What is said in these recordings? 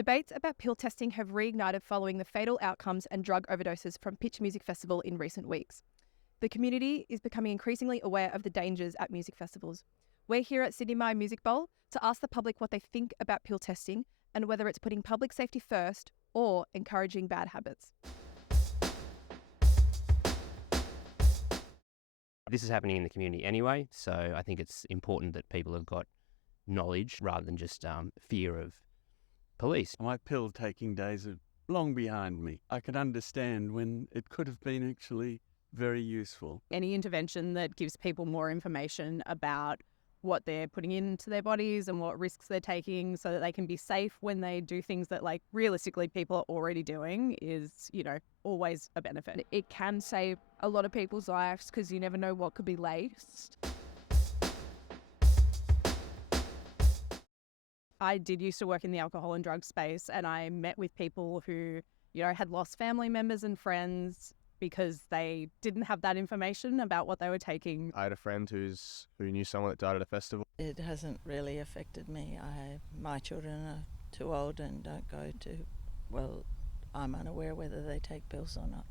Debates about pill testing have reignited following the fatal outcomes and drug overdoses from Pitch Music Festival in recent weeks. The community is becoming increasingly aware of the dangers at music festivals. We're here at Sidney Myer Music Bowl to ask the public what they think about pill testing and whether it's putting public safety first or encouraging bad habits. This is happening in the community anyway, so I think it's important that people have got knowledge rather than just fear of police. My pill-taking days are long behind me. I can understand when it could have been actually very useful. Any intervention that gives people more information about what they're putting into their bodies and what risks they're taking so that they can be safe when they do things that, like, realistically people are already doing is, always a benefit. It can save a lot of people's lives because you never know what could be laced. I did used to work in the alcohol and drug space, and I met with people who, had lost family members and friends because they didn't have that information about what they were taking. I had a friend who knew someone that died at a festival. It hasn't really affected me. My children are too old and don't go to, I'm unaware whether they take pills or not.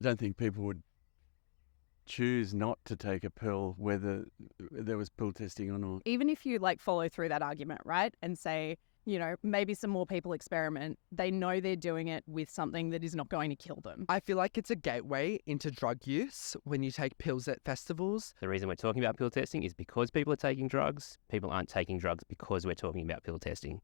I don't think people would choose not to take a pill whether there was pill testing or not. Even if you follow through that argument, right, and say, maybe some more people experiment, they know they're doing it with something that is not going to kill them. I feel like it's a gateway into drug use when you take pills at festivals. The reason we're talking about pill testing is because people are taking drugs. People aren't taking drugs because we're talking about pill testing.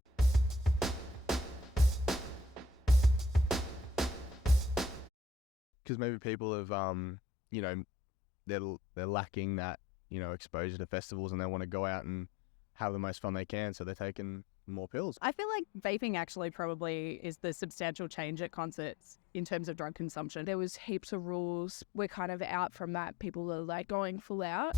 Because maybe people have, they're lacking that, exposure to festivals, and they want to go out and have the most fun they can, so they're taking more pills. I feel like vaping actually probably is the substantial change at concerts in terms of drug consumption. There was heaps of rules. We're kind of out from that. People are going full out.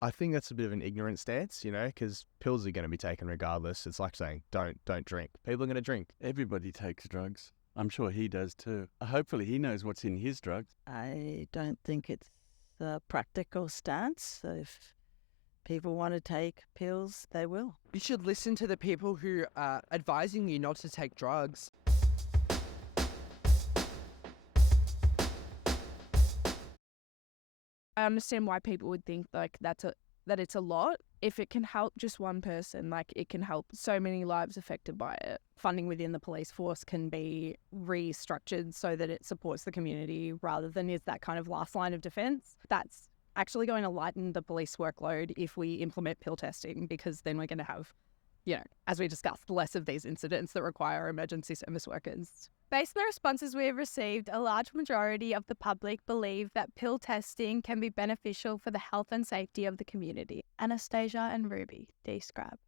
I think that's a bit of an ignorant stance, because pills are going to be taken regardless. It's like saying, don't drink. People are going to drink. Everybody takes drugs. I'm sure he does too. Hopefully he knows what's in his drugs. I don't think it's a practical stance. So if people want to take pills, they will. You should listen to the people who are advising you not to take drugs. I understand why people would think that it's a lot. If it can help just one person, it can help so many lives affected by it. Funding within the police force can be restructured so that it supports the community rather than is that kind of last line of defence. That's actually going to lighten the police workload if we implement pill testing, because then we're going to have, as we discussed, less of these incidents that require emergency service workers. Based on the responses we have received, a large majority of the public believe that pill testing can be beneficial for the health and safety of the community. Anastasia and Ruby, DSCRIBE.